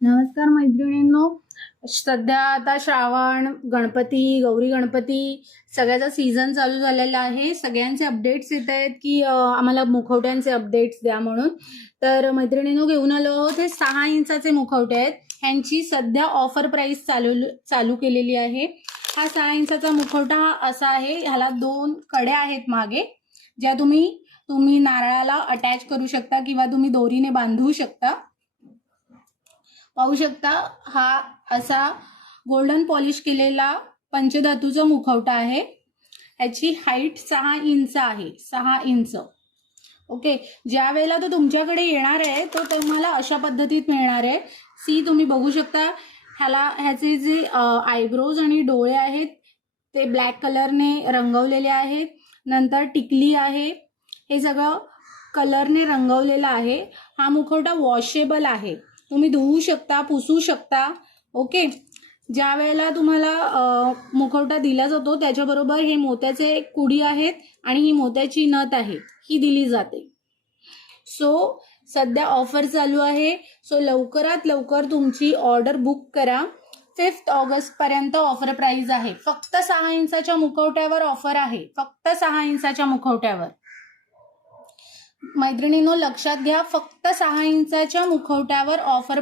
नमस्कार मैत्रिणींनो. सध्या आता श्रावण गणपती गौरी गणपती सगळ्याचा सीझन चालू झालेला आहे. सगळ्यांचे अपडेट्स येत आहेत की आम्हाला मुखवट्यांचे अपडेट्स द्या म्हणून. तर मैत्रिणींनो घेऊन आलो आहोत हे सहा इंचाचे मुखवटे आहेत. ह्यांची सध्या ऑफर प्राईस चालू चालू केलेली आहे. हा सहा इंचाचा मुखवटा हा असा आहे ह्याला दोन कड्या आहेत मागे ज्या तुम्ही तुम्ही नारळाला अटॅच करू शकता किंवा तुम्ही दोरीने बांधू शकता. पाहू शकता हा असा गोल्डन पॉलिश केलेला पंचधातूचा मुखवटा आहे. याची हाईट सहा इंच आहे सहा इंच. ओके ज्या वेळेला तो तुमच्याकडे येणार आहे तो तुम्हाला अशा पद्धतीत मिळणार आहे. सी तुम्ही बघू शकता ह्याला ह्याचे जे आयब्रोज आणि डोळे आहेत ते ब्लॅक कलरने रंगवलेले आहेत. नंतर टिकली आहे. हे सगळं कलरने रंगवलेलं आहे. हा मुखवटा वॉशेबल आहे. तुम्ही धुवू शकता पुसू शकता ओके? ज्या वेळेला तुम्हाला मुखवटा दिला जातो त्याच्याबरोबर हे मोत्याचे कुडी आहेत आणि ही मोत्याची नथ आहे ही दिली जाते. सो सध्या ऑफर चालू आहे. सो लवकरात लवकर तुमची ऑर्डर बुक करा. फिफ्थ ऑगस्टपर्यंत ऑफर प्राईज आहे. फक्त सहा इंचाच्या मुखवट्यावर ऑफर आहे. फक्त सहा इंचाच्या मुखवट्यावर. मैत्रिणींनो लक्षात घ्या फक्त सहा इंचाच्या मुखवट्यावर ऑफर